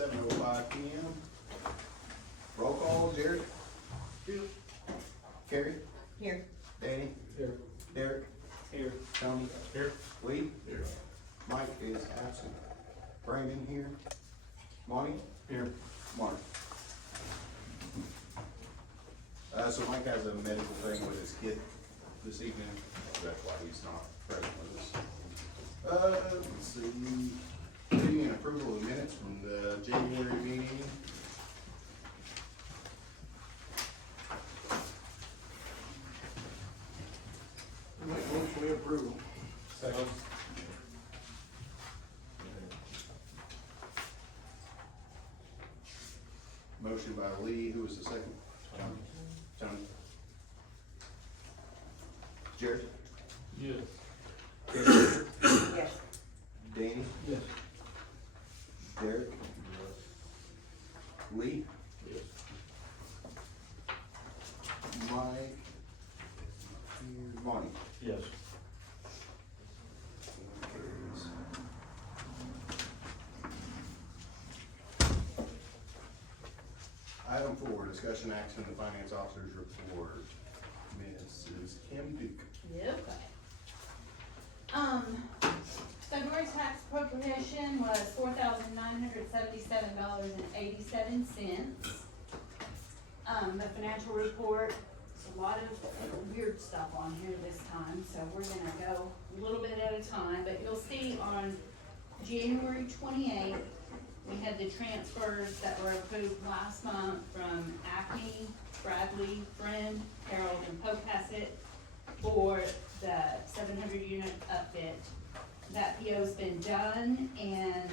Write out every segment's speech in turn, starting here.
7:05 PM. Roll call, Jared? Here. Carrie? Here. Danny? Here. Derek? Here. Tony? Here. Lee? Here. Mike is absent. Brandon here. Monty? Here. Mark? So Mike has a medical thing with his kid this evening, so that's why he's not present with us. Let's see, reading and approval of minutes from the January meeting. Make motion we approve. Second. Motion by Lee, who was the second? Tony. Jared? Yes. Carrie? Yes. Danny? Yes. Derek? Lee? Yes. Mike? Monty? Yes. Item 4, discussion action of the finance officer's report. Mrs. Kim Duke. Yep. February tax appropriation was $4,977.87. The financial report, there's a lot of weird stuff on here this time, so we're gonna go a little bit at a time, but you'll see on January 28th, we had the transfers that were approved last month from Acme, Bradley, Friend, Harold, and Pocasset for the 700 unit upfit. That PO's been done, and,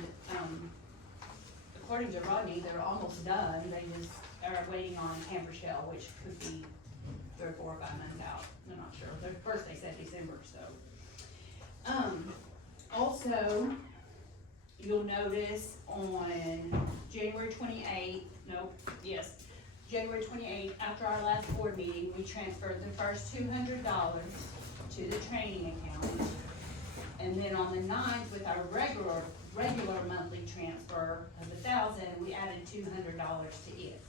according to Rodney, they're almost done. They just are waiting on camper shell, which could be 3 or 4 or 5 months out. I'm not sure. First they said December, so. Also, you'll notice on January 28th, January 28th, after our last board meeting, we transferred the first $200 to the training account. And then on the 9th, with our regular monthly transfer of $1,000, we added $200 to it.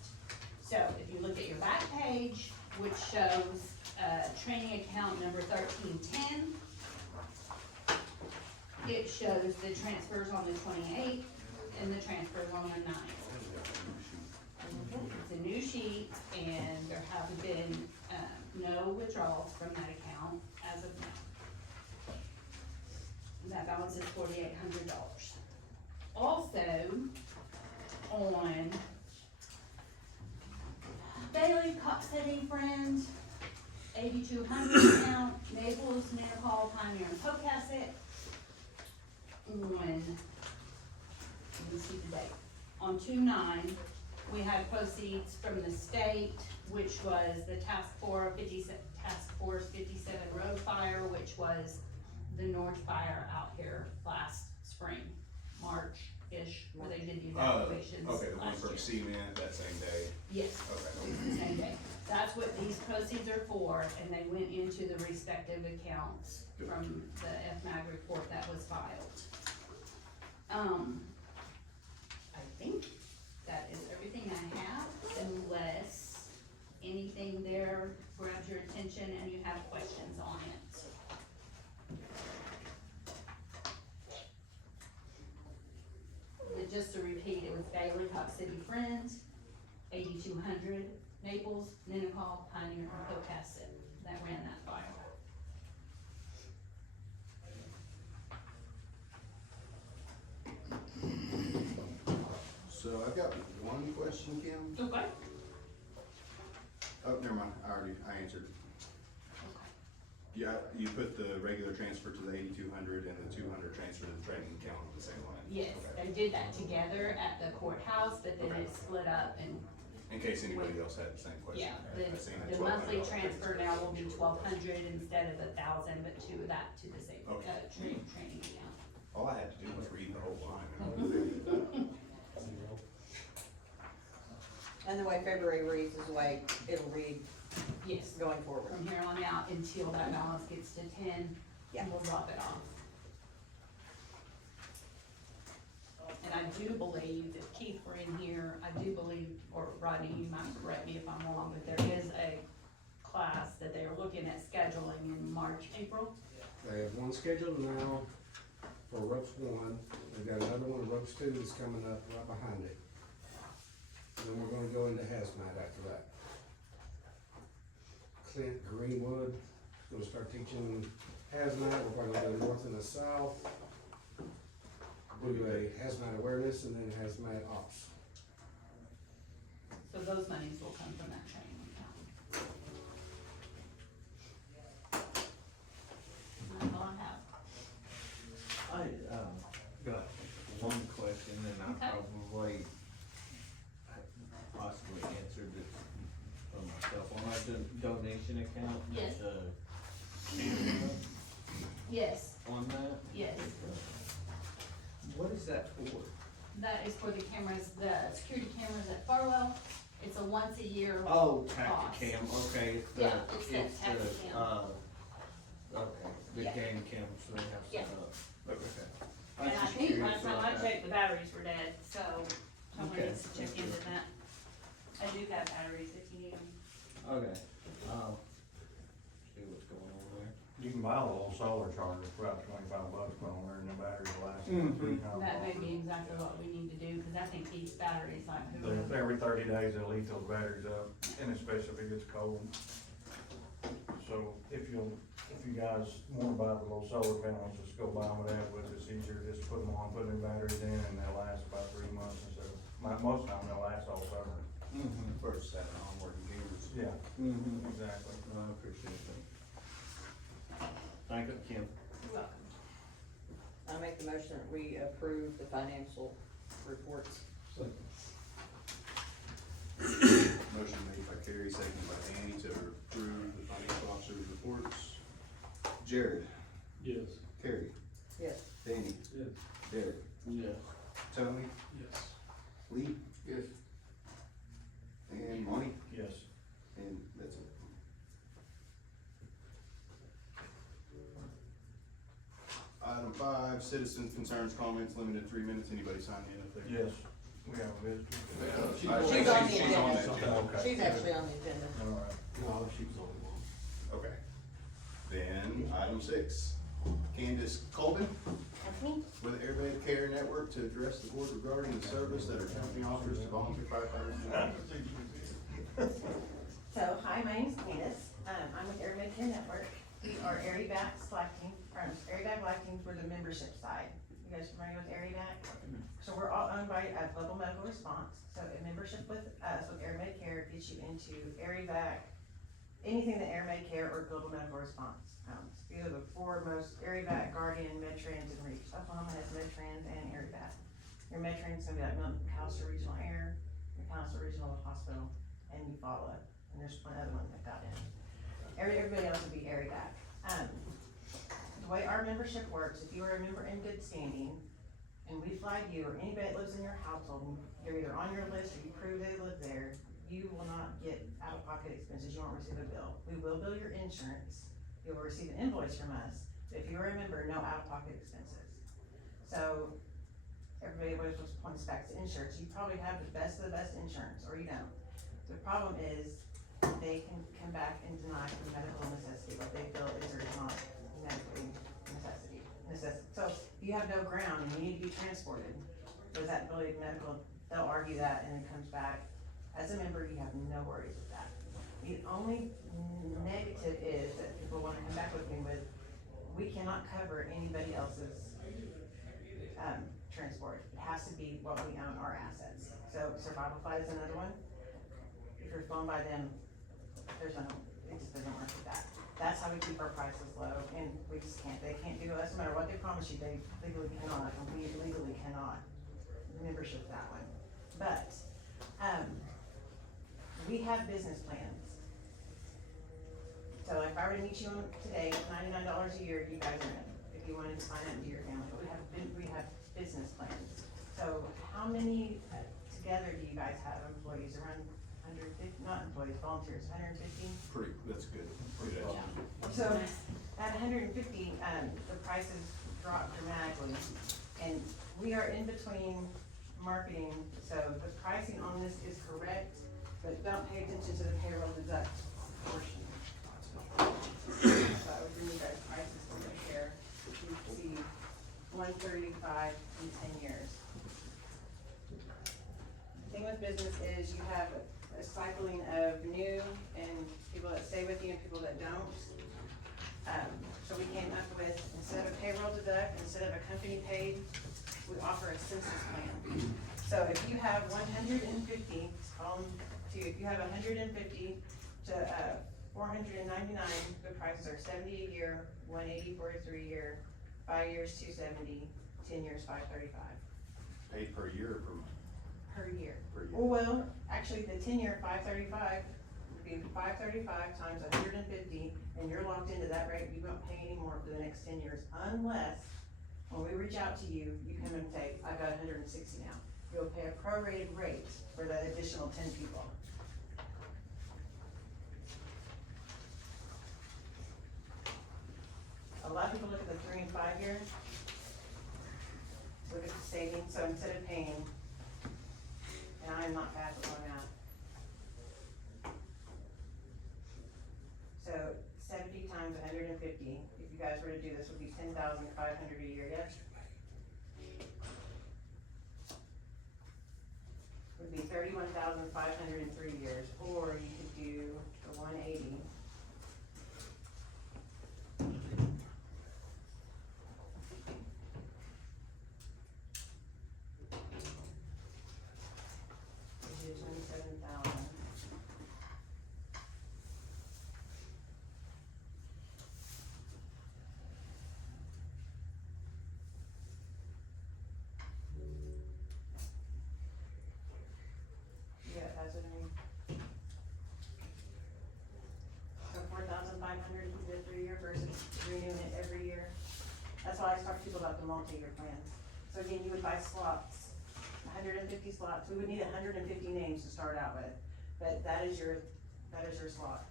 So if you look at your back page, which shows, training account number 1310, it shows the transfers on the 28th and the transfers on the 9th. It's a new sheet, and there have been, no withdrawals from that account as of now. That balance is $4,800. Also, on Bailey, Cox City, Friend, 8200 account, Naples, Miracle, Pioneer, and Pocasset. Let me see the date. On 2/9, we had proceeds from the state, which was the Task Force 57 road fire, which was the North fire out here last spring, March-ish, where they did the evaluations Okay, the one last from year. Cement that same day. Yes, Okay. the same day. That's what these proceeds are for, and they went into the respective accounts from the FMAG report that was filed. I think that is everything I have, unless anything there grabs your attention and you have questions on it. But just to repeat, it was Bailey, Cox City, Friends, 8200, Naples, Nenagel, Pioneer, and Pocasset that ran that file. So I've got one question, Kim. Okay. Oh, never mind, I answered. Yeah, you put the regular transfer to the 8200 and the 200 transfer to the training account on the same line? Yes, Okay. they did that together at the courthouse, but then Okay. it split up and, In case anybody else had the same question. yeah, I seen that the monthly $1,200 transfer now will be 1,200 instead of 1,000, but to that to the same, Okay. training account. All I had to do was read the whole line. And the way February reads is the way it'll read Yes, going forward. from here on out until that balance gets to 10, Yeah. and we'll drop it off. And I do believe, if Keith were in here, I do believe, or Rodney, you might correct me if I'm wrong, but there is a class that they are looking at scheduling in March, April. They have one scheduled now for ropes 1, they've got another one, ropes 2 that's coming up right behind it. And then we're gonna go into hazmat after that. Clint Greenwood is gonna start teaching hazmat, we're gonna go north and the south. We'll do a hazmat awareness and then hazmat ops. So those monies will come from that training account. That's all I have. I, got one question and I Okay. probably possibly answered it for myself. On our donation account, Yes. there's a camera Yes, on that. yes. What is that for? That is for the cameras, the security cameras at Farwell. It's a once a year. Oh, Cost. Tacticam, okay, it's the, Yeah, it's the it's the, Tacticam. okay, the Yeah. game cams they have Yeah. set up. Okay. And I was just think curious last time I about that. checked, the batteries were dead, so someone Okay. needs to check into that. I do have batteries if you need them. Okay, see what's going on there. You can buy a little solar charger for about $25 on there, and the batteries will last Mhm. 3 times. That may be exactly what we need to do, cause I think these batteries, like, who They- Every 30 days, they'll eat those batteries up, and especially if it gets cold. So if you guys wanna buy the little solar panels, just go buy them with that, but it's easier just to put them on, put new batteries in, and they'll last about 3 months instead of, most of the time they'll last all summer. First set on working years. Yeah, Mm-hmm. exactly. I appreciate that. Thank you, Kim. You're welcome. I make the motion that we approve the financial reports. Motion made by Carrie, seconded by Danny to approve the financial officer's reports. Jared, Yes. Carrie, Yes. Danny, Yes. Derek, Yeah. Tony, Yes. Lee, Yes. and Monty, Yes. and that's it. Item 5, citizens' concerns, comments, limited 3 minutes. Anybody sign in if they? Yes, we have a visitor. She's on the She's on agenda. the agenda. Okay. She's actually on the agenda. All right. No, she was on one. Okay. Then, item 6, Candace Colvin That's me. with Airbag Care Network to address the board regarding the service that our company offers to volunteer firefighters. So, hi, my name's Candace, I'm with Air Med Care Network, we are Airy Back selecting, Airy Back lighting for the membership side. You guys familiar with Airy Back? So we're all owned by Global Medical Response, so a membership with us, with Air Med Care, gets you into Airy Back, anything that Air Med Care or Global Medical Response owns. These are the 4 most, Airy Back, Guardian, Medtrans, and Reach. Oklahoma has Medtrans and Airy Back. Your Medtrans gonna be like McAllister Regional Air, McAllister Regional Hospital, and you follow it, and there's one other one that got in. Everybody else would be Airy Back. The way our membership works, if you are a member in good standing, and we flag you, or anybody that lives in your household, and you're either on your list or you prove they live there, you will not get out-of-pocket expenses, you won't receive a bill. We will bill your insurance, you will receive an invoice from us, but if you are a member, no out-of-pocket expenses. So, everybody always points back to insurance, you probably have the best of the best insurance, or you don't. The problem is, they can come back and deny the medical necessity, what they feel is or is not medically necessity. So, if you have no ground and you need to be transported, was that really medical, they'll argue that and it comes back. As a member, you have no worries with that. The only negative is that people wanna come back with me with, we cannot cover anybody else's, transport. It has to be what we own, our assets. So Survival Flight is another one. If you're flown by them, there's no, it just doesn't work with that. That's how we keep our prices low, and we just can't, they can't do us, no matter what they promise you, they legally cannot, and we legally cannot membership that one. But, we have business plans. So if I were to meet you on today, $99 a year, you guys are in, if you wanted to sign up into your family, but we have business plans. So how many together do you guys have employees, around 150, not employees, volunteers, 150? That's good. Pretty good. So at 150, the prices drop dramatically, and we are in between marketing, so the pricing on this is correct, but don't pay attention to the payroll deduct portion. So I would bring you guys prices to compare. You see 135 in 10 years. The thing with business is you have a cycling of new and people that stay with you and people that don't. So we came up with, instead of a payroll deduct, instead of a company paid, we offer a census plan. So if you have 150, if you have 150 to 499, the prices are 70 a year, 180 for a 3-year, 5 years 270, 10 years 535 Paid per year or per month? per year. Per year. Well, actually, the 10-year 535 would be 535 times 150, and you're locked into that rate. You won't pay any more for the next 10 years unless, when we reach out to you, you come and say, I got 160 now. You'll pay a prorated rate for that additional 10 people. A lot of people look at the 3 and 5 year. Look at the savings, so instead of paying, and I'm not fast at going out. So 70 times 150, if you guys were to do this, would be 10,500 a year, yes? Would be 31,500 in 3 years, or you could do the 180. Which is 27,000. Yeah, that's what I mean. So 4,500 for the 3-year versus renewing it every year. That's why I talk to people about the multi-year plans. So again, you would buy slots, 150 slots. We would need 150 names to start out with, but that is your slot.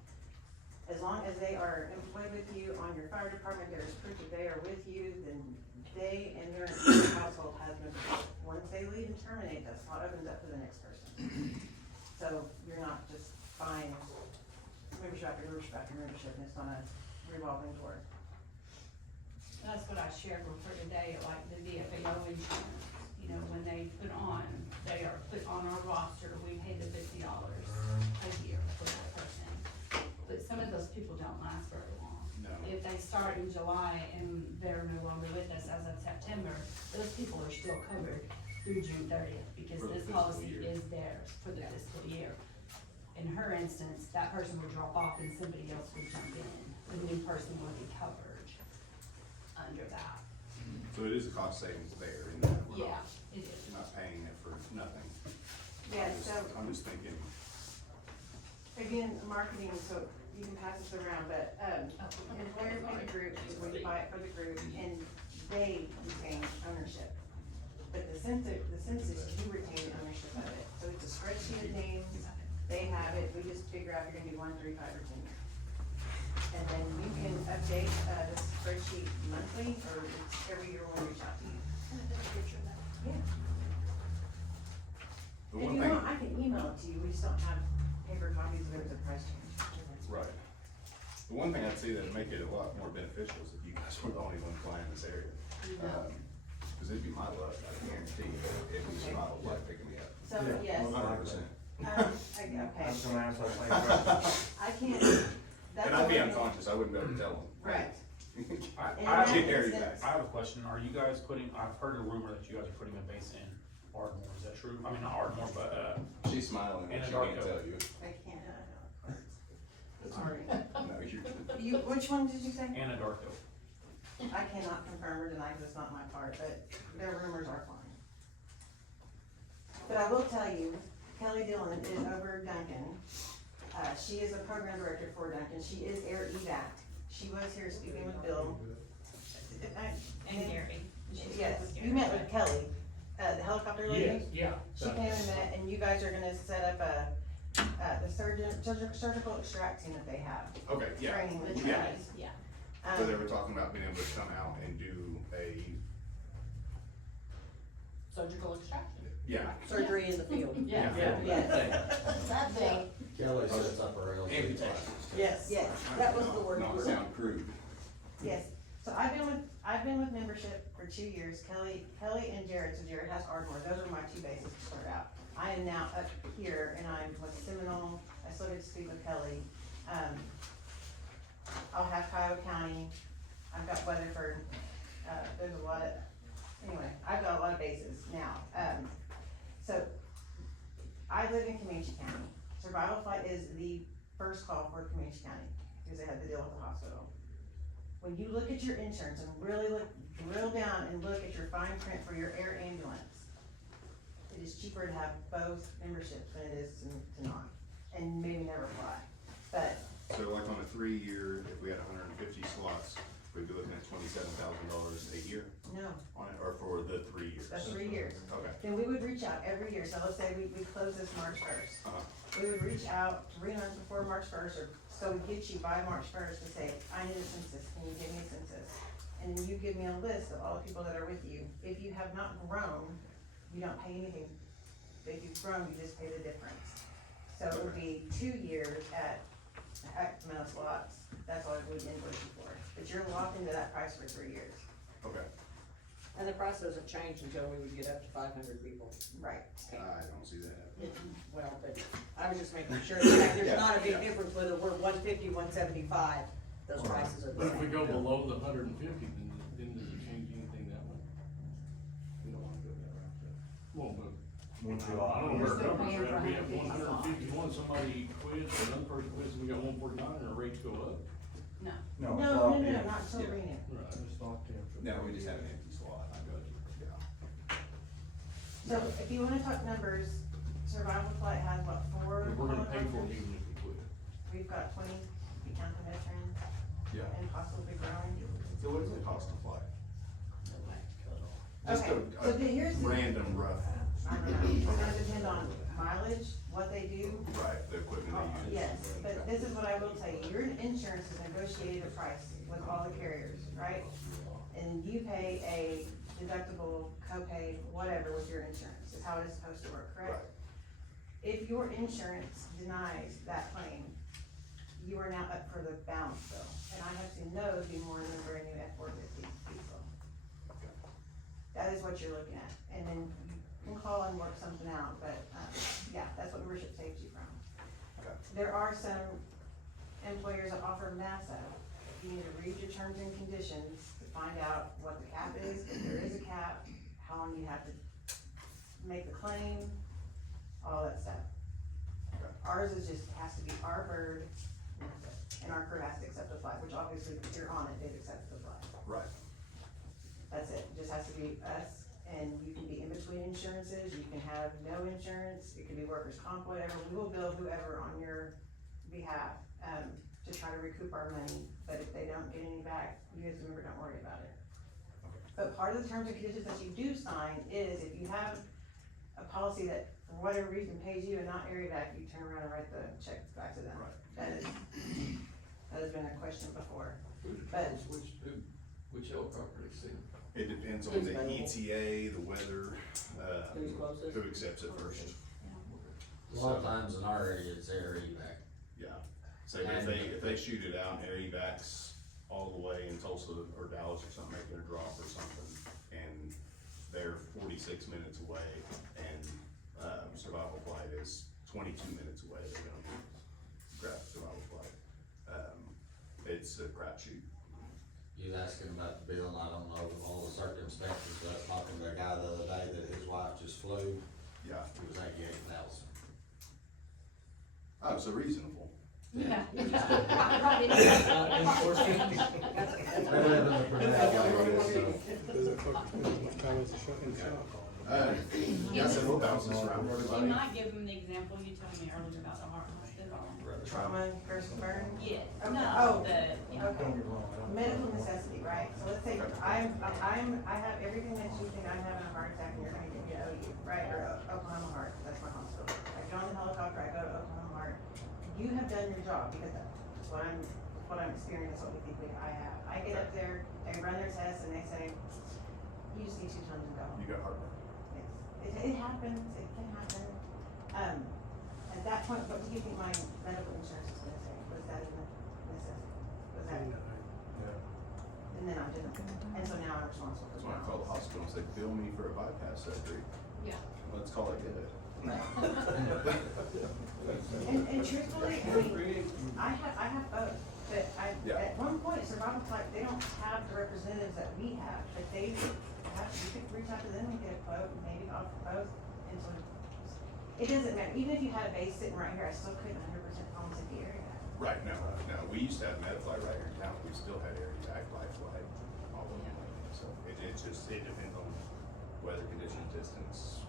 As long as they are employed with you on your fire department, there is proof that they are with you, then they and their household has membership. Once they leave and terminate, that slot opens up for the next person. So you're not just buying membership after membership after membership, and it's not a revolving door. That's what I shared with her today, like the VFAO insurance, you know, when they are put on our roster, we pay the $50 a year for that person. But some of those people don't last very long. No. If they start in July and they're no longer with us as of September, those people are still covered through June 30th, because For the this fiscal policy year. is theirs for the fiscal year. In her instance, that person would drop off and somebody else would jump in. The new person would be covered under that. So it is a cost savings there in that we're Yeah, not, it is. not paying it for nothing. Yeah, so I'm just thinking, again, marketing, so you can pass this around, but, employer paid group is when you buy it for the group and they retain ownership. But the census, you retain ownership of it. So it's a spreadsheet of names, they have it, we just figure out if you're gonna do 1, 3, 5, or 10 years. And then you can update, the spreadsheet monthly, or it's every year when we reach out to you. Yeah. the If one you thing, want, I can email it to you, we just don't have paper copies of it with a price change. right. The one thing I'd say that'd make it a lot more beneficial is if you guys were the only one flying in this area. Cause it'd be my luck, I guarantee you, if we smile, like picking me up. So, Yeah. yes, 100%. okay, I was gonna ask that same question. I can't, that's. And I'd be the one- unconscious, I wouldn't be able to tell them. Right. I And have, that Get Harry is- back. I have a question, are you guys putting, I've heard a rumor that you guys are putting a base in Ardmore, is that true? I mean, not Ardmore, but, She's smiling, and she can't Anadarko. tell you. I can't, sorry. No, you're. You, which one did you say? Anadarko. I cannot confirm or deny, because it's not my part, but their rumors are flying. But I will tell you, Kelly Dillon is over Duncan. She is a program director for Duncan. She is air evac. She was here speaking with Bill. And Gary. Yes, you met with Kelly, the helicopter lady. Yeah. She came and met, and you guys are gonna set up the surgical extracting that they have. Okay, yeah. Training with you Yeah. guys. Yeah. So they were talking about being able to come out and do a, Surgical extraction. Yeah. Surgery in the field. Yeah. Yes. That thing. Kelly sets up her own Amputate. classes. Yes. Yes. That was the word. Not sound crude. Yes, so I've been with membership for 2 years, Kelly and Jared, so Jared has Ardmore, those are my two bases to start out. I am now up here and I'm with Seminole, I still get to speak with Kelly. I'll have Kiowa County, I've got Weatherford, there's a lot of, anyway, I've got a lot of bases now. So, I live in Comanche County, Survival Flight is the first call for Comanche County, because they had to deal with the hospital. When you look at your insurance and really drill down and look at your fine print for your air ambulance, it is cheaper to have both memberships than it is to not, and maybe never fly. But, So like on a 3-year, if we had 150 slots, we'd be looking at $27,000 a year no, on it, or for the 3 years? that's 3 years. Okay. Then we would reach out every year, so let's say we close this March first. We would reach out 3 months before March first, or so we get you by March first to say, I need a census, can you give me a census? And then you give me a list of all the people that are with you. If you have not grown, you don't pay anything. If you've grown, you just pay the difference. So it would be 2 years at X amount of slots, that's all we would invoice you for. But you're locked into that price for 3 years. Okay. And the price doesn't change until we would get up to 500 people. Right. I don't see that happening. Well, but I was just making sure that there's Yeah, not a big yeah. difference whether we're 150, 175, those prices are the But if we same. go below the 150, then does it change anything that way? We don't wanna go that route, but. Well, but. Once you I don't know We're where still it paying covers, for we have 150 151, somebody quits, or another person quits, and we got 149, and our rates go up. No. No, it's no, not- no, yeah. not till Yeah. renew. Right, I just thought that. No, we just have an empty slot. I got you. Yeah. So if you wanna talk numbers, Survival Flight has what, 4? We're gonna pay for it helicopters? even if we quit. We've got 20, if you count the veterans, Yeah. and possibly growing. So what does it cost to fly? Just Okay, so then here's the, random rough, I don't know, it's gonna depend on mileage, what they do. right, the equipment they use. Yes, but this is what I will tell you, your insurance is negotiated a price with all the carriers, right? And you pay a deductible, copay, whatever with your insurance, is how it is supposed to work, correct? Right. If your insurance denies that claim, you are now up for the balance bill, and I have seen those be more than a brand new F-450 diesel. That is what you're looking at, and then you can call and work something out, but, yeah, that's what membership saves you from. Okay. There are some employers that offer NASA, you need to read your terms and conditions to find out what the cap is, if there is a cap, how long you have to make the claim, all that stuff. Okay. Ours is just, has to be our bird, and our crew has to accept the flight, which obviously, if you're on it, they've accepted the flight. Right. That's it, just has to be us, and you can be in between insurances, you can have no insurance, it can be workers' comp, whatever, we will bill whoever on your behalf, to try to recoup our money, but if they don't get any back, you as a member, don't worry about it. But part of the terms and conditions that you do sign is, if you have a policy that, for whatever reason, pays you and not area back, you turn around and write the check back to them. Right. That has been a question before, but, Which helicopter they see? It depends on Who's the available? ETA, the weather, Who's closest? who accepts it first. A lot of times in our area, it's air evac. Yeah, so if they shoot it out, air evacs all the way in Tulsa or Dallas or something, making a drop or something, and they're 46 minutes away, and, survival flight is 22 minutes away, they're gonna grab survival flight. It's a crapshoot. You was asking about the bill, and I don't know all the circumstances, but I was talking to a guy the other day that his wife just flew, Yeah, it was 88,000. oh, so reasonable. Yeah. Yeah, so we'll bounce this around for You everybody. might give them the example you told me earlier about the heart hospital. trauma, first burn. Yes, Okay. no, Oh. the, you know, Okay, medical necessity, right, so let's say I have everything that you think I'm having a heart attack and you're gonna give me an OU, right, or Oklahoma Heart, that's my hospital. I get on the helicopter, I go to Oklahoma Heart, you have done your job, because that's what I'm experiencing, what we think I have. I get up there, they run their tests and they say, you just need 2 tons of go. You got heartburn. Yes, it it happens, it can happen. At that point, what do you think my medical insurance is gonna say? Was that in the necessity? Was that, and then I didn't, and so now I'm responsible for That's why I called the hospital and said, bill me for a bypass surgery. Yeah. Let's call it good. And truthfully, I mean, I have both, but Yeah. at one point, Survival Flight, they don't have the representatives that we have, but they have, you could reach out to them and get a quote, and maybe offer both, and so it doesn't matter, even if you had a base sitting right here, I still couldn't 100% promise it the area. Right, no, we used to have Medifly right here in town, we still had Area Tag, Life Flight, all of them, so it just, it depends on weather conditions, distance.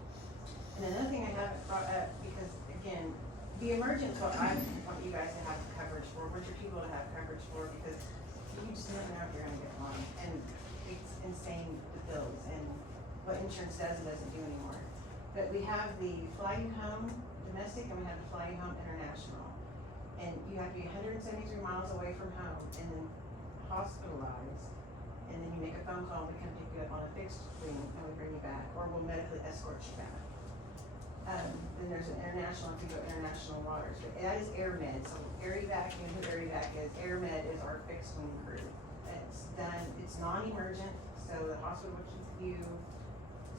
And another thing I haven't brought up, because again, the emergence, what I want you guys to have coverage for, want your people to have coverage for, because you just never know if you're gonna get one. And it's insane, the bills, and what insurance does and doesn't do anymore. But we have the Fly You Home domestic, and we have the Fly You Home international. And you have to be 173 miles away from home, and then hospitalized, and then you make a phone call, we come pick you up on a fixed wing, and we bring you back, or we'll medically escort you back. Then there's an international, if you go international waters, but that is AirMed, so AirEvac, you know who AirEvac is, AirMed is our fixed wing crew. It's done, it's non-emergent, so the hospital will keep you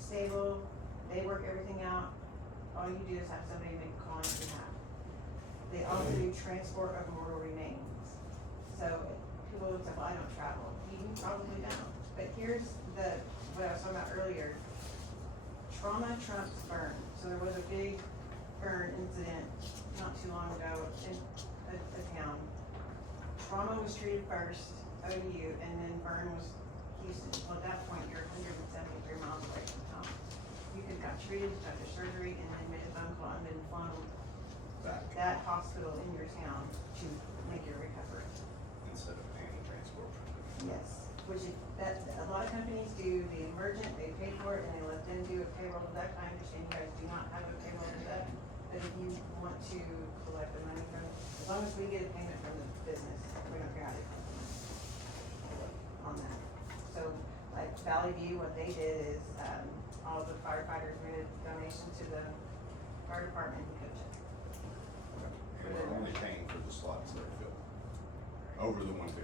stable, they work everything out, all you do is have somebody make a call on your behalf. They also do transport of mortal remains, so people look like, well, I don't travel, you probably don't, but here's what I was talking about earlier, trauma trumps burn. So there was a big burn incident not too long ago in a town. Trauma was treated first, OU, and then burn was Houston. Well, at that point, you're 173 miles away from home. You could have got treated, got your surgery, and then made a phone call and been flown Back that hospital in your town to make your recovery. instead of paying transport. Yes, which is, that, a lot of companies do the emergent, they pay for it, and they let them do a payroll deduct. I understand you guys do not have a payroll deduct, but if you want to collect the money from, as long as we get a payment from the business, we don't care how they collect the money on that. So, like Valley View, what they did is, all the firefighters made a donation to the fire department in Coachella. And we're only paying for the slots that are filled, over the 150.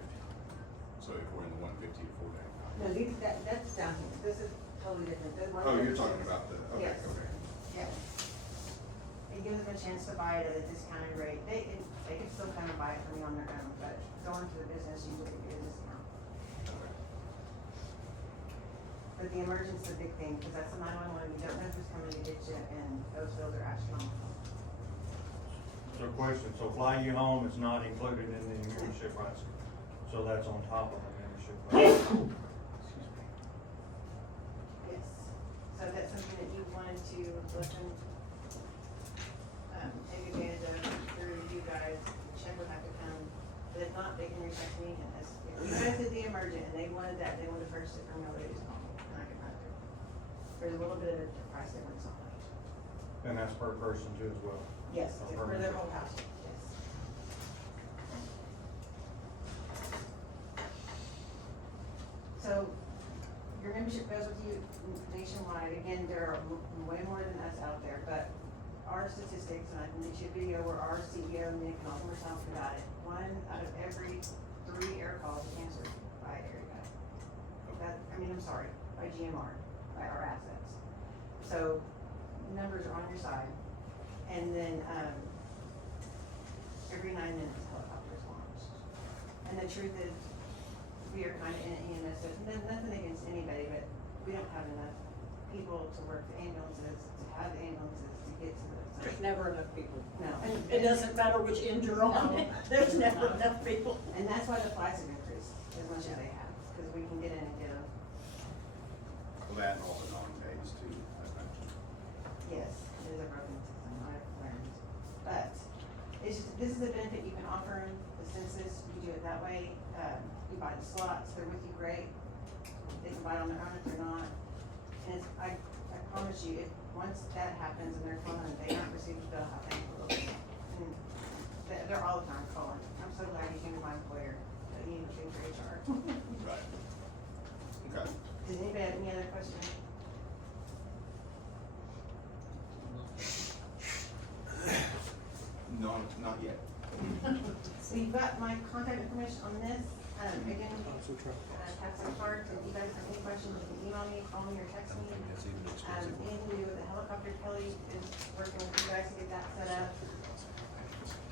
So if we're in the 150 to 499. No, that's down here, this is totally different. The one Oh, you're that- talking about the, okay, Yes. okay. Yeah. It gives them a chance to buy it at a discounted rate. They can still come and buy it from me on their own, but going to the business usually give you a discount. Okay. But the emergency's a big thing, because that's a 911, you don't know who's coming to get you, and those bills are astronomical. So question, so Fly You Home is not included in the membership price, so that's on top of the membership price. Yes. So if that's something that you wanted to look and, take advantage of, through you guys, the check would have to come, but if not, they can reach out to me, and if you guys did the emergent, and they wanted that, they wanted to purchase it from me, they just call me, and I can run it through. There's a little bit of a price difference on it. And that's per person too as well. Yes, Oh, it's for per their member. whole house, yes. So, your membership goes with you nationwide, again, there are way more than us out there, but our statistics, and I can get you a video where our CEO, Nick, and all of them are talking about it, 1 out of every 3 air calls is answered by AirEvac. I'm sorry, by GMR, by our assets. So, numbers are on your side. And then, every 9 minutes, helicopters launch. And the truth is, we are kind of in an EMS, so it's nothing against anybody, but we don't have enough people to work the ambulances, to have the ambulances, to get to the. There's never enough people. No. It doesn't matter which end you're on, there's never enough people. And that's why the flights have increased as much as they have, because we can get in and get them. Well, that and all the non-pays too, I mentioned. Yes, it is a broken system, I've learned. But, it's just, this is a benefit you can offer them, the census, you do it that way, you buy the slots, they're with you, great. They can buy it on their own if they're not. And it's, I promise you, if, once that happens and they're calling and they aren't receiving the bill, how thankful they'll be. And they're all the time calling, I'm so glad you came to my employer, that you need to change your HR. Right. Okay. Does anybody have any other questions? So you've got my contact information on this, again, tax card, if you guys have any questions, you can email me, call me, or text me. Anything to do with the helicopter, Kelly is working with you guys to get that set up.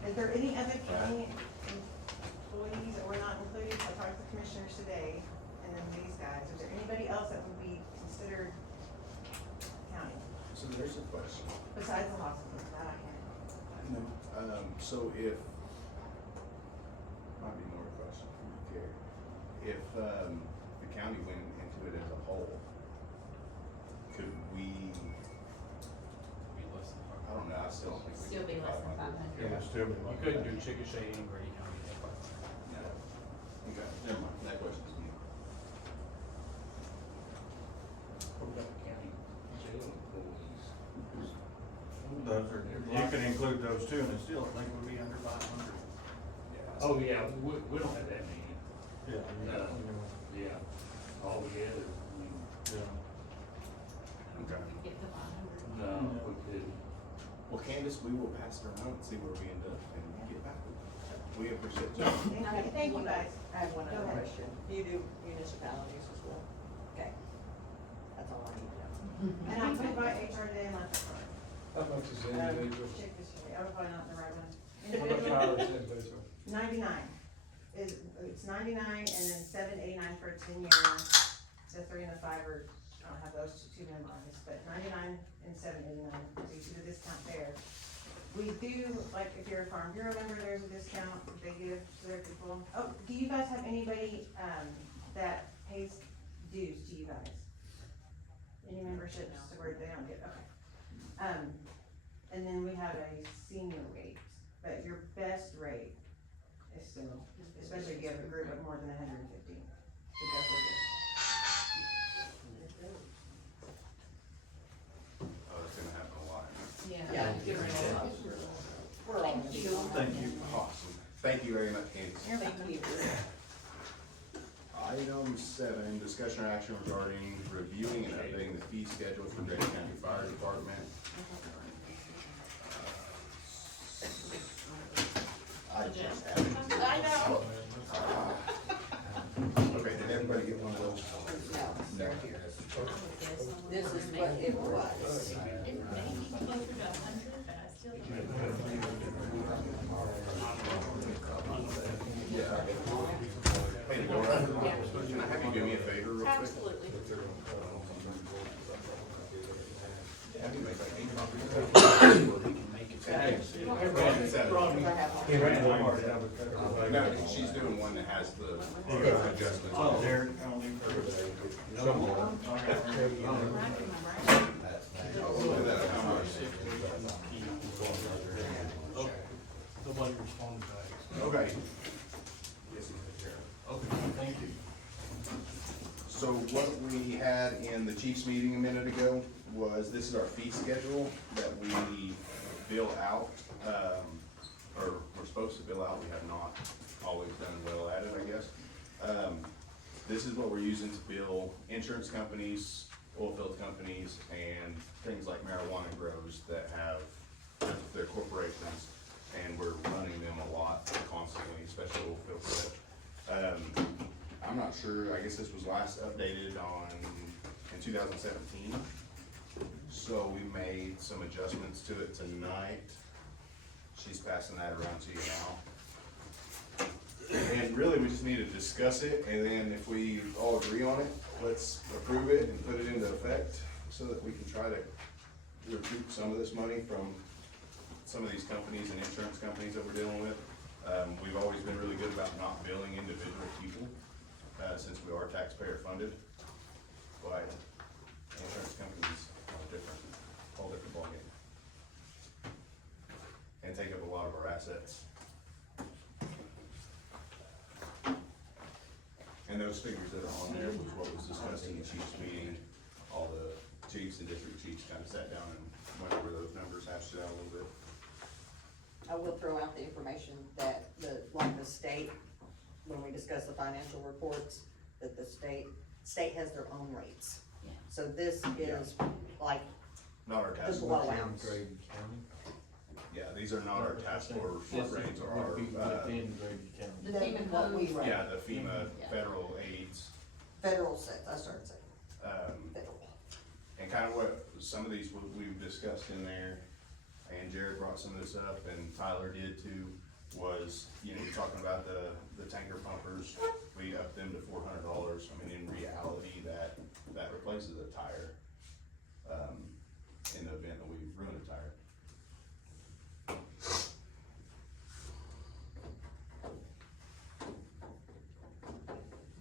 Is there any other county employees that were not included? I talked to the commissioners today, and then these guys, is there anybody else that would be considered county, So there's a question. besides the hospital, that I can? So if, might be more a question for you, Carrie. If, the county went into it as a whole, could we, Be less than I don't know, I still don't think we Still could. be less than 500. It would still be You like couldn't that. do Chickasha and Grady County. No. Okay, never mind, that question's me. What about the county jail employees? Those are, you can include those too, and it still, I think would be under 500. Oh, yeah, we don't have that many. Yeah. No. Yeah, all together, I mean, Yeah. Okay. Get the 500. no, we couldn't. Well, Candace, we will pass it around and see where we end up and get back with it. We appreciate you. Thank you guys. I have one Go other ahead. question. Do you do municipalities as well? Okay. That's all I need to know. And I'm put by HR today and left the card. How much is individual? Check this, I was probably not the right one. What about mileage individual? 99 is, it's 99 and then 789 for a 10-year. The 3 and the 5 are, I don't have those two memorized, but 99 and 789, so you see the discount there. We do, like, if you're a Farm Bureau member, there's a discount they give to their people. Oh, do you guys have anybody, that pays dues to you guys? Any memberships where they don't get, okay. And then we have a senior rate, but your best rate is still, especially if you have a group of more than 150, to go for this. Oh, it's gonna happen a lot. Yeah. We're all gonna be on that. Thank you. Awesome. Thank you very much, Candace. Thank you. Item 7, discussion or action regarding reviewing and updating the fee schedule for Grady County Fire Department. I just added. I know. Okay, did everybody get one of those? No, they're here. This is what it was. It may be closer to 100, but I still think. Hey, Laura, can I have you do me a favor real quick? Absolutely. Have you make like 8 copies? No, she's doing one that has the adjustments. Oh, there, I don't need further. Nobody responded back. Okay. Okay, thank you. So what we had in the chief's meeting a minute ago was, this is our fee schedule that we bill out, or we're supposed to bill out, we have not always done well at it, I guess. This is what we're using to bill insurance companies, oil field companies, and things like marijuana grows that have their corporations, and we're running them a lot constantly, especially oil field. I'm not sure, I guess this was last updated in 2017. So we made some adjustments to it tonight. She's passing that around to you now. And really, we just need to discuss it, and then if we all agree on it, let's approve it and put it into effect so that we can try to recoup some of this money from some of these companies and insurance companies that we're dealing with. We've always been really good about not billing individual people, since we are taxpayer funded. But insurance companies are different, whole different ballgame. And take up a lot of our assets. And those figures that are on there was what was discussed in the chief's meeting. All the chiefs and district chiefs kind of sat down and went over those numbers, hashed it out a little bit. I will throw out the information that like the state, when we discuss the financial reports, that the state has their own rates. Yeah. So this is like Not our tax. the blowouts. Yeah, these are not our task force This rates or would our, be within Grady County. The That FEMA what we codes. rate. yeah, the FEMA Yeah. federal aids. Federal sets, I started saying, Um, federal. and kind of what, some of these we've discussed in there, and Jared brought some of this up, and Tyler did too, was, you know, you're talking about the tanker pumpers, we upped them to $400. I mean, in reality, that replaces a tire, in the event that we ruin a tire.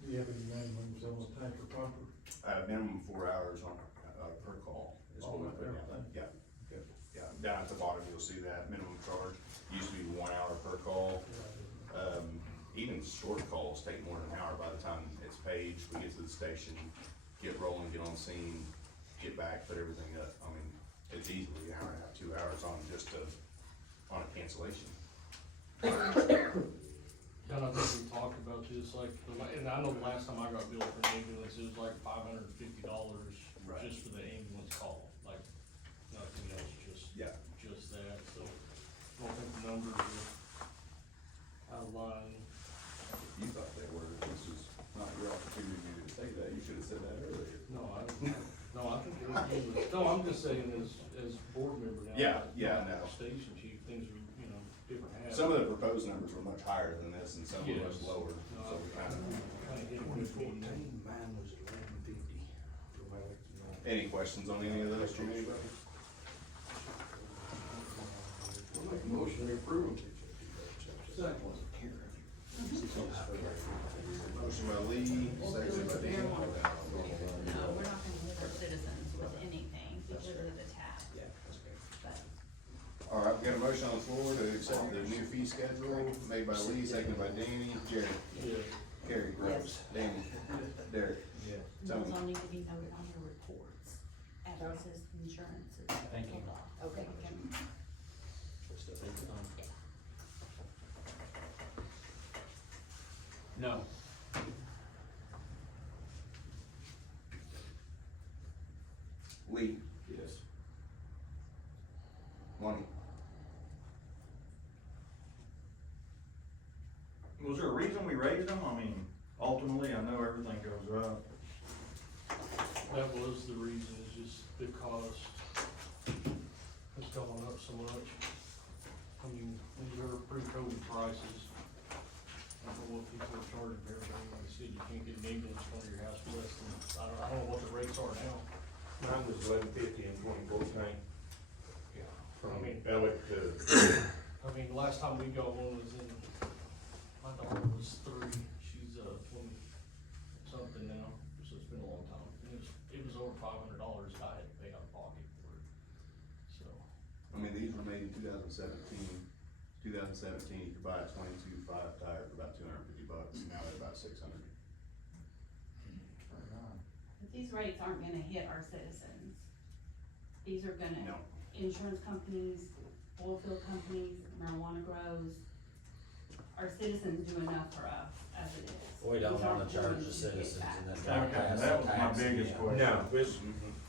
Do you have any minimums on the tanker pumper? Minimum 4 hours on, per call is what we put down, Everything. yeah. Good. Yeah, down at the bottom, you'll see that minimum charge, used to be 1 hour per call. Even short calls take more than an hour by the time it's paged, we get to the station, get rolling, get on scene, get back, put everything up. I mean, it's easily an hour and a half, 2 hours on just on a cancellation. And I think we talked about this, like, and I know the last time I got billed for an ambulance, it was like $550 Right. just for the ambulance call, like, nothing else, Yeah. just that, so. I don't think the numbers are out of line. You thought they were, this is not your opportunity to say that, you should have said that earlier. No, I think it was, no, I'm just saying as board member now. Yeah, not- yeah, not no. Station chief, things are, different happening. Some of the proposed numbers were much higher than this, and some were much Yes. lower, No, so we kind of. Kinda hit a good median. Mine was 1150. Any questions on any of those from anybody? I'll make a motion to approve. Motion by Lee, second by Dan. No, we're not gonna hit our citizens with anything because of the tax. But All right, we got a motion on the floor to accept the new fee schedule, made by Lee, seconded by Danny. Jerry, Yeah. Carrie, Yes. Danny, Derek. Yeah. those all need to be noted on your reports, addresses, insurances. Thank you. Okay. No. Lee, Yes. Lonnie. Was there a reason we raised them? I mean, ultimately, I know everything goes up. That was the reason, is just the cost has gone up so much. I mean, these are pre-COVID prices. I don't know what people are charging for everything, like I said, you can't get an ambulance from your house for less than, I don't know what the rates are now. Mine was 1150 in 2014, Yeah. from I mean, Ellick to, I mean, the last time we got one was in, my daughter was 3, she's, 20 something now, so it's been a long time. And it was over $500 I had to pay out of pocket for it, so. I mean, these were made in 2017. 2017, you could buy a 22.5 tire for about $250, and now they're about $600. But these rates aren't gonna hit our citizens. These are gonna, No. insurance companies, oil field companies, marijuana grows. Our citizens do enough for us as it is. We don't These wanna aren't charge going the to citizens get and then back. try to Okay, pass that the was my tax biggest again. question. no, this,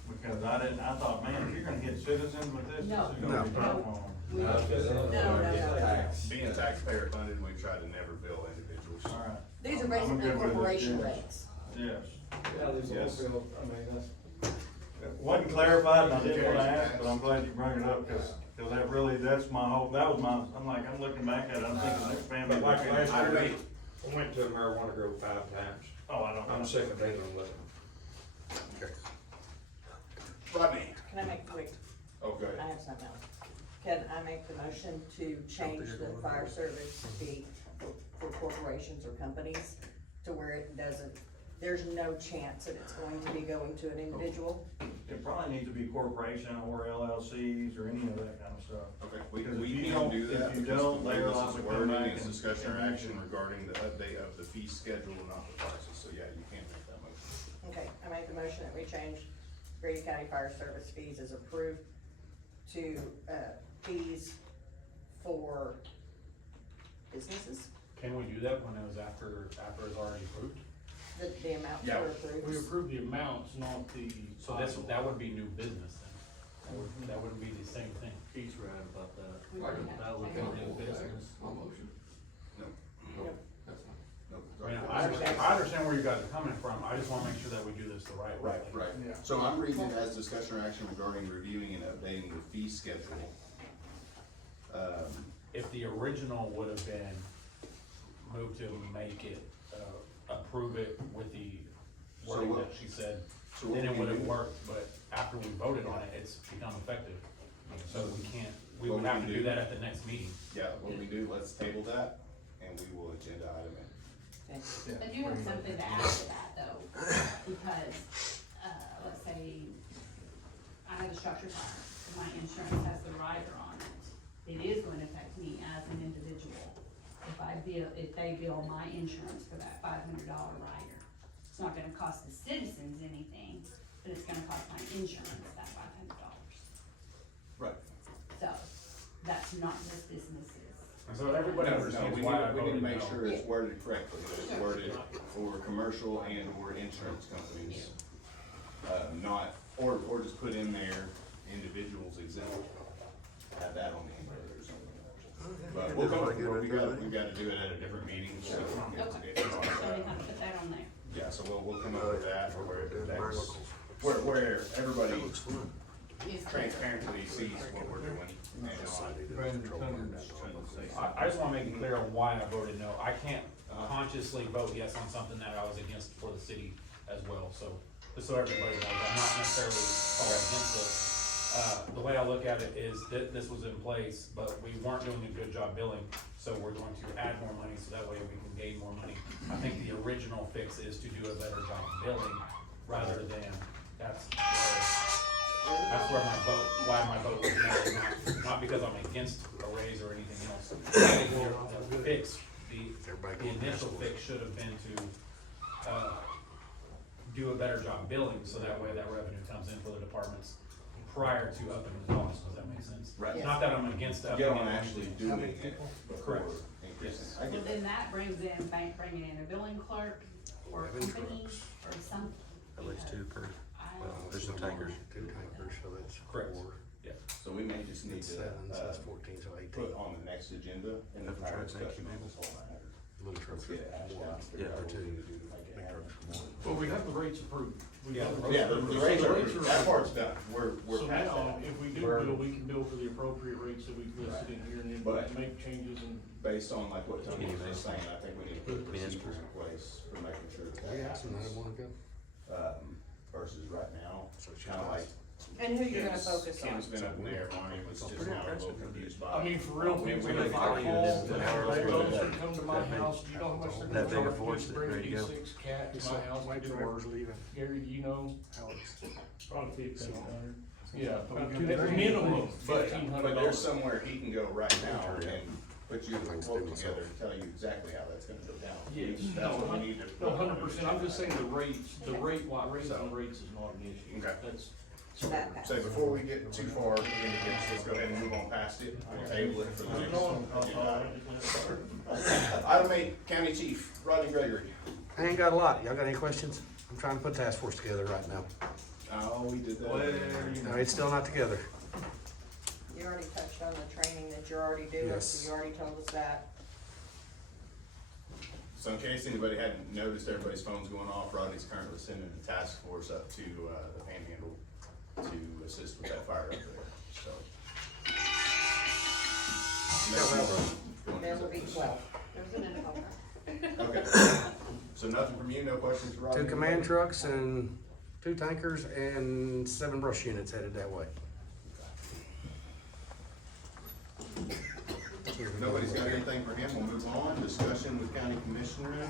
Because I thought, man, if you're gonna hit citizens with this, No. this is gonna be No. tough on them. We- No, 'cause they're No, gonna get no, no. taxed. Being taxpayer funded, we try to never bill individuals. All right. These are I'm basically good with this, corporation yes. rates. Yes. Yeah, there's Yes. also, I mean, that's. It wasn't clarified, and I didn't wanna ask, but I'm glad you brought it up, cause that really, that's my hope, that was my, I'm looking back at it, I'm thinking this family. but like last I year, agree. I went to a marijuana grow 5 times. Oh, I don't know. I'm sick of dealing with them. Rodney. Can I make a quick, Oh, go I ahead. have something else. Can I make the motion to change the fire service fee for corporations or companies to where it doesn't, there's no chance that it's going to be going to an individual? It probably needs to be corporation or LLCs or any of that kind of stuff. Okay, Because we if you can don't- do that. if you because don't, the way they're this liable is to come worded, back it's and- discussion or action regarding the update of the fee schedule, not the prices, so yeah, you can make that motion. Okay, I make the motion that we change Grady County Fire Service fees as approved to, fees for businesses, Can we do that when it was after it's already approved? the amounts Yeah. are approved. We approved the amounts, not the. So that would be new business then? that wouldn't be the same thing. He's right about that. We would have That would to be change new it. business. I mean, I understand where you guys are coming from, I just wanna make sure that we do this the right way. Right. Yeah. So I'm reading it as discussion or action regarding reviewing and updating the fee schedule. If the original would have been moved to make it, approve it with the wording So that what- she said, so what then it we would have do- worked, but after we voted on it, it's become effective. So we can't, we What would we have to do- do that at the next meeting. Yeah, what we do, let's table that, and we will agenda item it. I do have something to add to that though, because, let's say I have a structure fire, and my insurance has the rider on it. It is going to affect me as an individual if they bill my insurance for that $500 rider. It's not gonna cost the citizens anything, but it's gonna cost my insurance that $500. Right. So, that's not just businesses. And so everybody No, understands we why I need to voted make no. sure it's worded correctly, that it's worded for commercial and or insurance companies. Not, or just put in there individuals exempt, have that on the end or something. But we'll come, we gotta do it at a different meeting, so. Okay, so we have to put that on there. Yeah, so we'll come up with that, where it affects, where everybody Is- transparently sees what we're doing. And Brandon Thunder's trying to say something. I just wanna make it clear on why I voted no. I can't consciously vote yes on something that I was against for the city as well, so, just so everybody knows, I'm not necessarily all against this. The way I look at it is that this was in place, but we weren't doing a good job billing, so we're going to add more money, so that way we can gain more money. I think the original fix is to do a better job billing, rather than, that's where my vote, why my vote was no, not because I'm against a raise or anything else. I think the fix, the initial fix should have been to, do a better job billing, so that way that revenue comes in for the departments prior to upping the cost, does that make sense? Right. Not that I'm against upping get it. on actually doing it before Correct. increasing. I Well, get that. then that brings in, bringing in a billing clerk or a company or some. At least two per, there's some tankers. Two tankers, so that's Correct. four. Yeah. So we may just need to, Seven, so that's 14, so 18. put on the next agenda in the Have a prior transaction discussion on table. this whole matter. Little trucks. Let's get it hashed out. Yeah, or two. Big trucks. Well, we have the rates approved. We Yeah, have Yeah, the rates So are, that part's done, we're So past now, that. if we do We're- bill, we can bill for the appropriate rates that we've listed in here, and then we But- can make changes and. Based on like what Tony was just saying, I think we need to put procedures in place for making sure that We that have some that happens. wanna go. Versus right now, So she kinda like. And who you're gonna Kim's- focus on? Kim's been up in there, Ronnie was just pretty now a little impressive. confused by. I mean, for real, We- people, we if make I value call, in the this. those that come to my house, do you know how much they're That gonna big a charge force me to that bring ready to go. E6 cat He to saw my house? my to do drawers leaving. Gary, do you know? Alex. Probably 1,500. Yeah, But about we two, got at the minimum, But, $1,500. but there's somewhere he can go right now and put you a Thanks, quote Tim, together and tell you exactly how that's gonna go down. Yes, That's what we need to. no, 100%, I'm just saying the rates, why raising So- the rates is not an issue. Okay. That's, So that passed. So before we get too far into this, let's go ahead and move on past it, we'll table it for the next agenda item. Item 8, County Chief, Rodney Gregory. I ain't got a lot. Y'all got any questions? I'm trying to put a task force together right now. Oh, we did that. No, it's still not together. You already touched on the training that you're already doing, Yes. so you already told us that. So in case anybody hadn't noticed, everybody's phone's going off, Rodney's currently sending a task force up to, the Panhandle to assist with that fire up there, so. There will be 12. Okay. So nothing from you, no questions for Rodney? Two command trucks and 2 tankers and 7 brush units headed that way. If nobody's got anything for him, we'll move on. Discussion with County Commissioner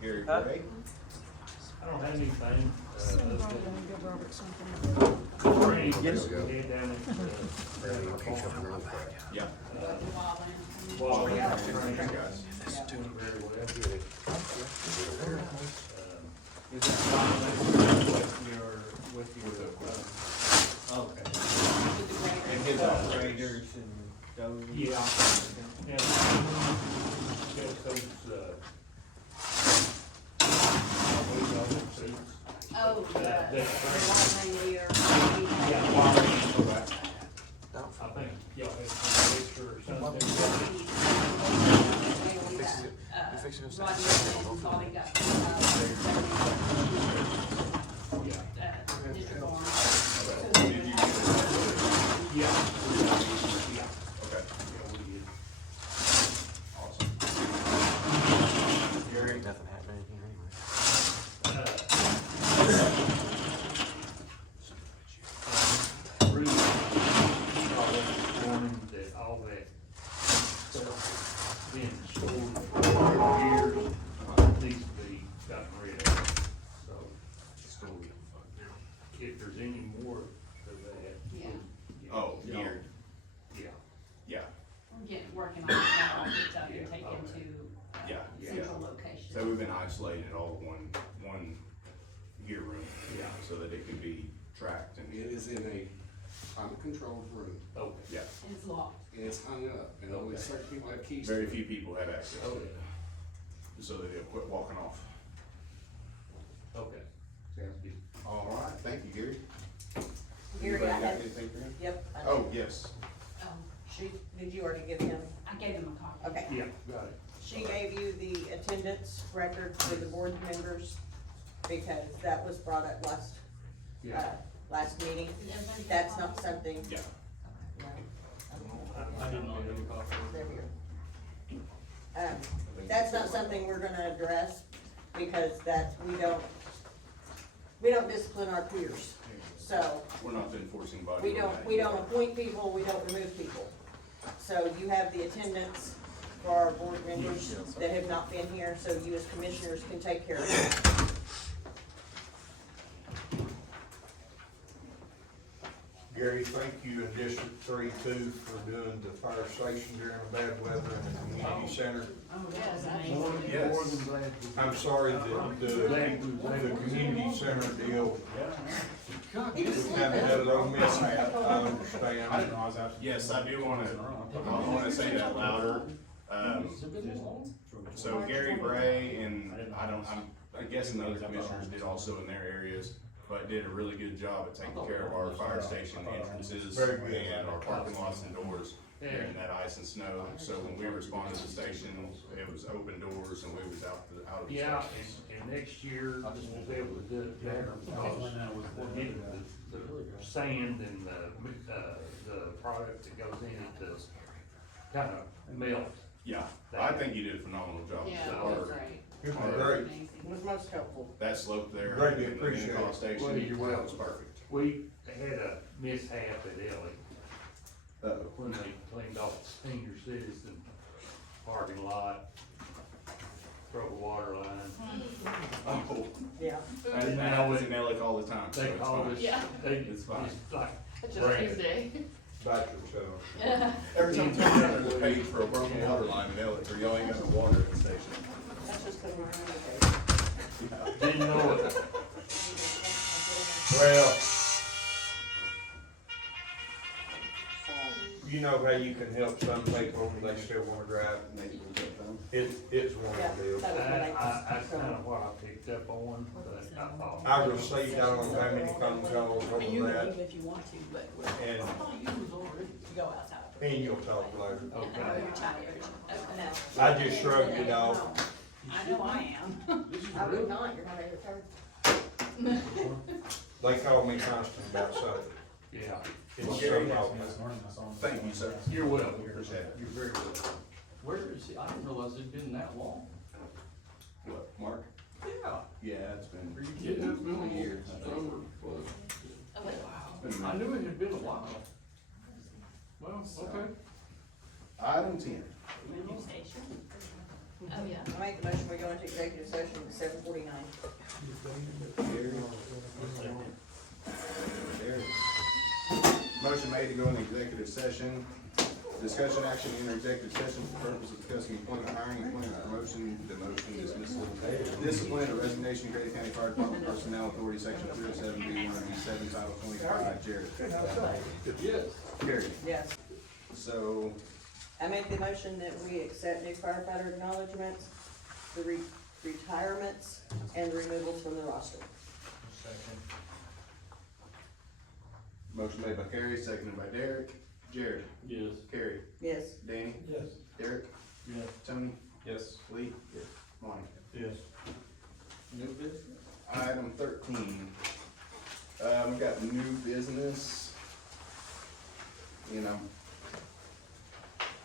Gary Gray. I don't have anything. Yes. Head down Yeah. Well, Yeah. Thanks, guys. doing very well. Is it with your, okay. And his operators and those? Yeah. And, Oh, the That- white reindeer. yeah, more for that. Yeah, Oh, gear, Yeah. yeah, working on it now, which I can take into yeah. central location. So we've been isolating it all in one gear room. Yeah. So that it can be tracked and, It is in a climate-controlled room, Okay. yeah, And it's locked. and it's hung up, and only certain people have keys to very it. few people have access to Oh, it, so that they'll quit walking off. okay. Sounds good. All right, thank you, Gary. Gary, Anybody I got had, anything for him? yep, I Oh, yes, did you already give him? I gave them a copy. Okay. Yeah, got it. She gave you the attendance record for the board members, because that was brought up last meeting. Did everybody get a That's copy? not something. yeah. No. I did not have a copy. There we go. That's not something we're gonna address, because we don't discipline our peers. So, We're not the enforcing body. we don't appoint people, we don't remove people. So you have the attendance for our board members that have not been here, so you as commissioners can take care of it. Gary, thank you in District 3 too for doing the fire station during the bad weather in the community center. Oh, yes, More absolutely. Yes. more than glad. I'm sorry that the community center deal kind of had a little mishap, I I didn't understand. know I was out. Yes, I do wanna say that louder. So Gary Bray and I'm guessing the other commissioners did also in their areas, but did a really good job at taking care of our fire station entrances Very good. and our parking lots and doors during that ice and snow. So when we responded to the station, it was open doors and we was out of the Yeah, stations. and next year, we'll be able to do it better because we're getting the sand and the product that goes in it to kind of melt. Yeah, I think you did a phenomenal job. Yeah, So that's our- right. Great. Amazing. It was most helpful. That slope there. Greatly in the appreciate it. Call station, Well, you're that welcome. was perfect. We had a mishap at Ellie Uh-oh. when they cleaned off the senior citizen parking lot, broke a water line. Oh, Yeah. that happens in Ellick all the time, so They it's called fine. us, Yeah. It's fine. like, Just Tuesday. Back yourself. Every time you turn around, there's a page for a broken water line in Ellick, or y'all ain't got no water at the station. That's just because we're on the didn't know it. Well, you know how you can help some people when they still wanna drive. It's one Yeah, of them. that was what That's so- kind of what I picked up on, but I thought. I received, I don't know how many phone calls over that, if you want to, but and, go outside. and you'll talk later. Okay. I just shrugged it off. I know I am. I would not, you're not a third. They call me constant about something. Yeah, It's Gary, so awful. Thank you, sir. you're welcome. Appreciate it. You're very welcome. Where is he? I didn't realize it'd been that long. What, Mark? Yeah. Yeah, it's been. Yeah, it's been a year. I knew it had been a while. Well, okay. Item 10. Oh, yeah. I make the motion, we go into executive session at 7:49. Motion made to go into executive session. Discussion action in executive session for the purpose of discussing employment, hiring, employment, promotion, demotion, dismissal, discipline, or resignation, Grady County Fire Department Personnel Authority, Section 307B1B7, Title 25, Jared. Yes. Gary. Yes. So, I make the motion that we accept new firefighter acknowledgements, the retirements, and removals from the roster. motion made by Carrie, seconded by Derek. Jared. Yes. Carrie. Yes. Danny. Yes. Derek. Yes. Tony. Yes. Lee. Yes. Monty. Yes. New business? Item 13. We got new business. You know.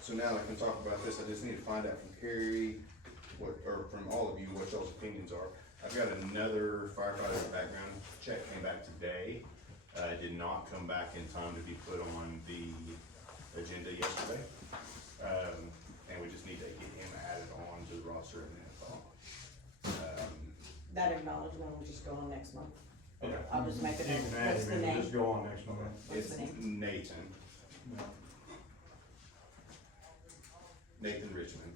So now I can talk about this. I just need to find out from Carrie, or from all of you, what y'all's opinions are. I've got another firefighter background check came back today. Did not come back in time to be put on the agenda yesterday. And we just need to get him added on to the roster and then it's on. That acknowledgement will just go on next month. Okay. I'll just make You it, can add what's the him, and name? just go on next one. What's It's the name? Nathan, Nathan Richmond.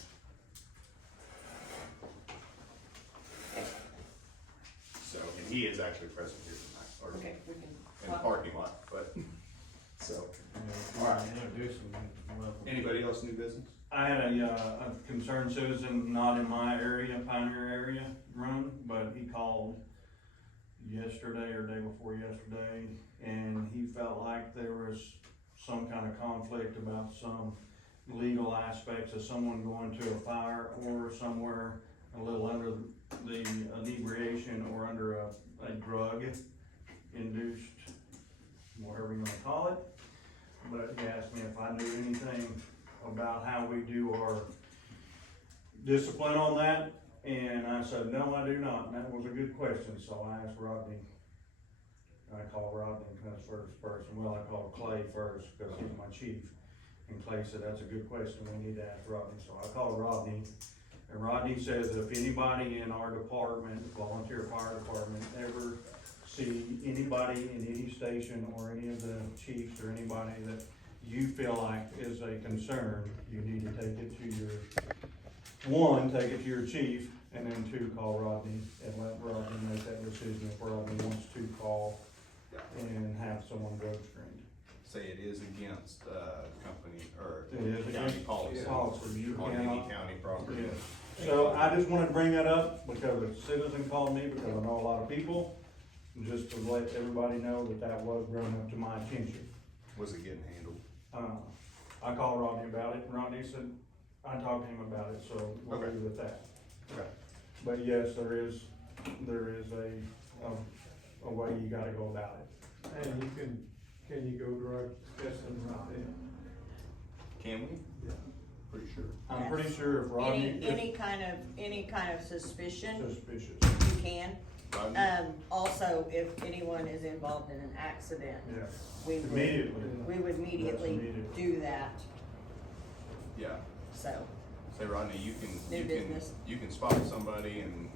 So, and he is actually present here tonight, or Okay, we can in the talk. parking lot, but, so. All right, introduce them, welcome. Anybody else new business? I had a concerned citizen, not in my area, Pioneer area, run, but he called yesterday or day before yesterday, and he felt like there was some kind of conflict about some legal aspects of someone going to a fire or somewhere a little under the inebriation or under a drug induced, whatever you wanna call it. But he asked me if I knew anything about how we do our discipline on that, and I said, no, I do not, and that was a good question, so I asked Rodney. I called Rodney as first person, well, I called Clay first, because he's my chief, and Clay said, that's a good question, we need to ask Rodney, so I called Rodney, and Rodney says that if anybody in our department, volunteer fire department, ever see anybody in any station or any of the chiefs or anybody that you feel like is a concern, you need to take it to your, one, take it to your chief, and then two, call Rodney and let Rodney make that decision if Rodney wants to call and have someone drug screened. Say it is against, company, or It is county against policy. policy. You On any cannot- county property. Yeah. So I just wanted to bring that up because a citizen called me, because I know a lot of people, just to let everybody know that that was brought up to my attention. Was it getting handled? I called Rodney about it, and Rodney said, I talked to him about it, so we'll Okay. leave it at that. Okay. But yes, there is a way you gotta go about it. And can you go drug testing right then? Can we? Yeah. Pretty sure. I'm pretty sure if Rodney, Any kind of suspicion, suspicious, you can. Rodney? Also, if anyone is involved in an accident, yeah, we would, immediately. we would immediately Yes, immediately. do that, Yeah. so. Say, Rodney, you can, New business. you can spot somebody and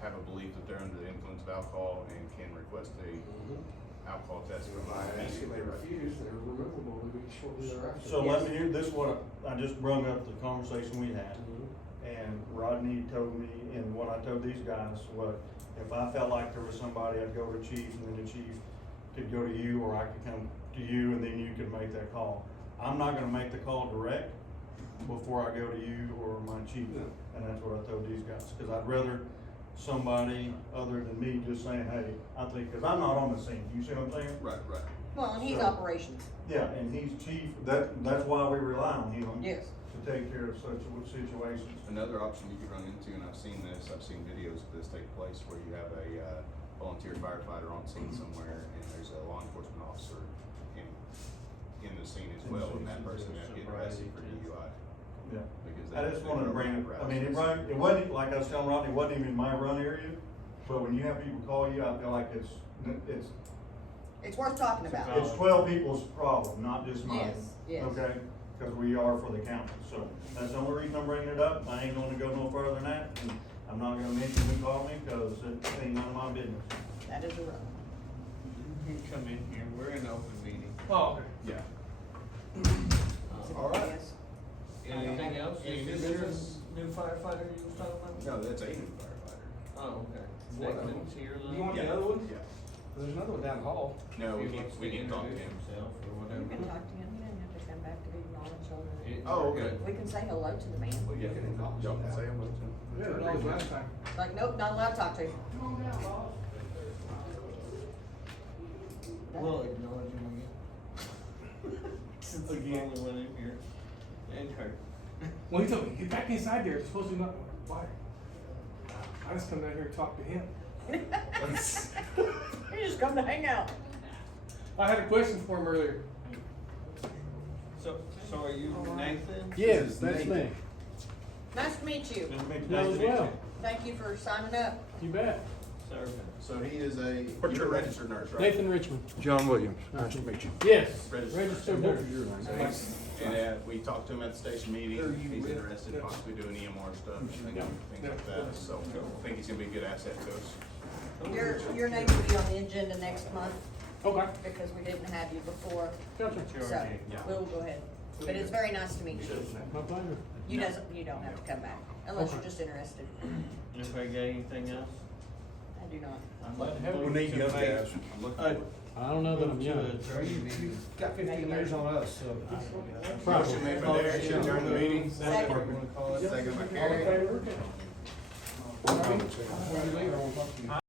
have a belief that they're under the influence of alcohol and can request a alcohol test from I asked if they immediately. refused, they're removable, we shortly thereafter. So let me hear, this is what, I just brung up the conversation we had, Mhm. and Rodney told me, and what I told these guys was, if I felt like there was somebody, I'd go to chief, and then the chief could go to you, or I could come to you, and then you could make that call. I'm not gonna make the call direct before I go to you or my chief, and that's what I told these guys, cause I'd rather somebody other than me just saying, hey, I think, cause I'm not on the scene, you see what I'm saying? Right, right. Well, and he's So- operations, Yeah, and he's chief, that's why we rely on him. yes. To take care of such situations. Another option you could run into, and I've seen videos of this take place, where you have a, volunteer firefighter on scene somewhere, and there's a law enforcement officer in the scene as well, and that person may get arrested for DUI. Yeah. Because I just they wanted to broke bring it, apparatus. I mean, it wasn't, like I was telling Rodney, it wasn't even in my run area, but when you have people call you, I feel like it's It's worth talking about. it's 12 people's problem, not just mine. Yes, yes. Okay? Cause we are for the county, so that's the only reason I'm bringing it up, I ain't gonna go no further than that, and I'm not gonna mention who called me, cause it ain't none of my business. That is a road. You can come in here, we're in open meeting. Oh, okay. Yeah. All right. Yes. Anything else? Any new business? New firefighter you was talking about? No, that's a new firefighter. Oh, okay. What? Nathan's here, then? You want Yeah. the other one? Yeah. There's another one down the hall. No, He we wants can talk to introduce him. himself or You whatever. can talk to him, you don't have to come back to be acknowledged on It- Oh, okay. We can say hello to the man. Well, yeah, y'all can say hello to him. Yeah, that was last time. Like, nope, not allowed to talk to him. We'll acknowledge him again. Since he's the only one in here. And her. Well, he told me, get back inside there, it's supposed to be not, why? I just come down here and talk to him. You just come to hang out. I had a question for him earlier. So are you Nathan? Yes, that's me. Nice to meet you. You as well. Thank you for signing up. You bet. Serving. So he is you're a registered nurse, right? Nathan Richmond. John Williams, nice to meet you. Yes, Registered. registered nurse. So and we talked to him at the station meeting, he's interested in possibly doing EMR stuff, things like that, so I think he's gonna be a good asset to us. Your name will be on the agenda next month, Okay. because we didn't have you before, Gotcha. so we'll go ahead. But it's very nice to meet you. My pleasure. You don't have to come back, unless you're just interested. Anybody got anything else? I do not. I'd like to We need young make- guys. I don't know that I'm young. Move to adjourn. You've got 15 years on us, so. Motion made by Derek, to adjourn the meeting. Second. We're gonna call it- Second by All in Gary. favor? Before we leave, I want to talk to you.